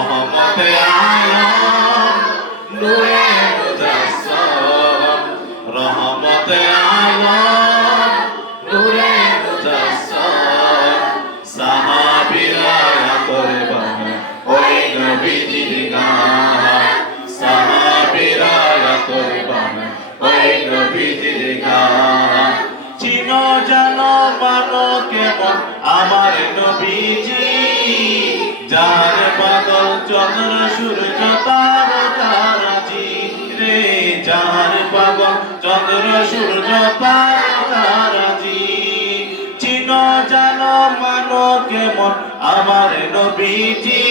রহমতে আলম নূরে মুজাসসাম রহমতে আলম নূরে মুজাসসাম সাহাবীরা তোরে বানা ওই নবীজির গান। সাহাবীরা তোরে বানা ওই নবীজির গান। আমার নবীজি যা চন্দ্র সূর্য তারকারাজি রে যাহার পাগল চন্দ্র সূর্য তারকারাজি চিন জানো মানো কেমন আমার নবীজি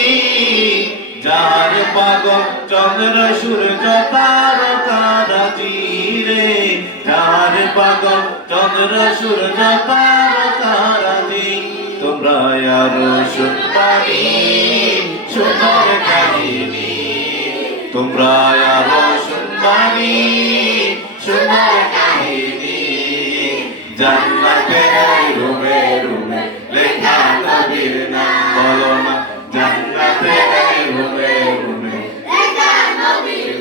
যার পাগল চন্দ্র সূর্য তারকারাজি রে। যার পাগল চন্দ্র সূর্য তারকারাজি তোমরা আরও শুনবানি সুন্দর কাহিনী তোমরা আরও শুনবানি সুন্দর কাহিনী জান্নাতে রুমে রুমে লেখা নবীর নাম বলো না জান্নাতে রুমে রুমে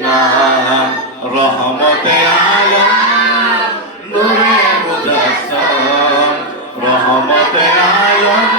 নাম রহমতে আলম নূরে মুজাসসাম, রহমতে আলম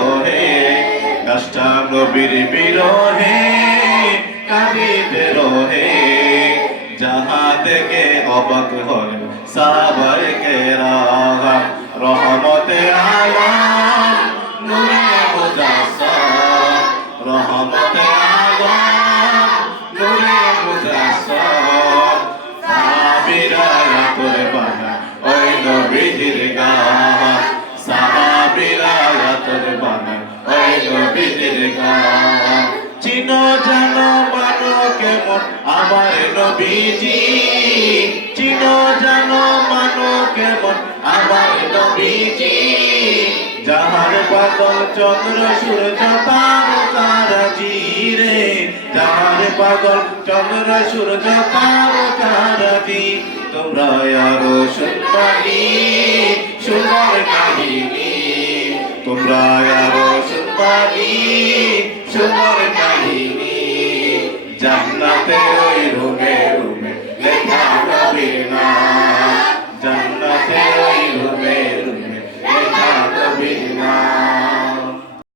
গাছটা নবীর বিরহে কাঁদিতে রহে যাহা দেখে অবাক সাহাবাই কেরাম রহমতে আলম। জানো মানো কেমন আমার নবীজি। চিনো জানো মানো কেমন আমার নবীজি। যাহার পাগল চন্দ্র, সূর্য তারকারাজি রে যাহার পাগল চন্দ্র, সূর্য তারকারাজি তোমরা আরও শুনবানি সুন্দর কাহিনী। তোমরা শুনবানি সুন্দর কাহিনী জান্নাতে